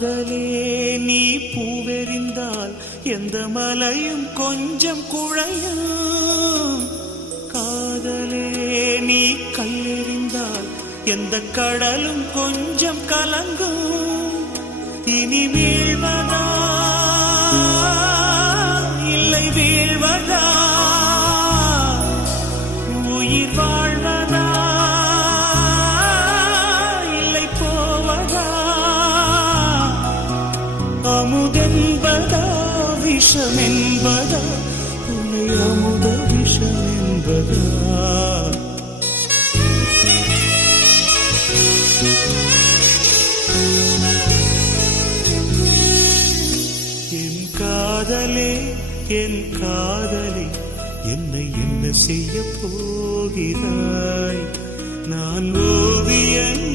காதலே நீ பூவெறிந்தால் எந்த மலையும் கொஞ்சம் குழையும். காதலே நீ கல்லெறிந்தால் எந்த கடலும் கொஞ்சம் கலங்கும். இனி வீழ்வதா இல்லை வீழ்வதா, உயிர் வாழ்வதா இல்லை போவதா, அமுதென்பதா விஷமென்பதா, உன்னை அமுத விஷமென்பதா. என் காதலே என் காதலே என்னை என்ன செய்ய போகிறாய்? நான் ஓவியன்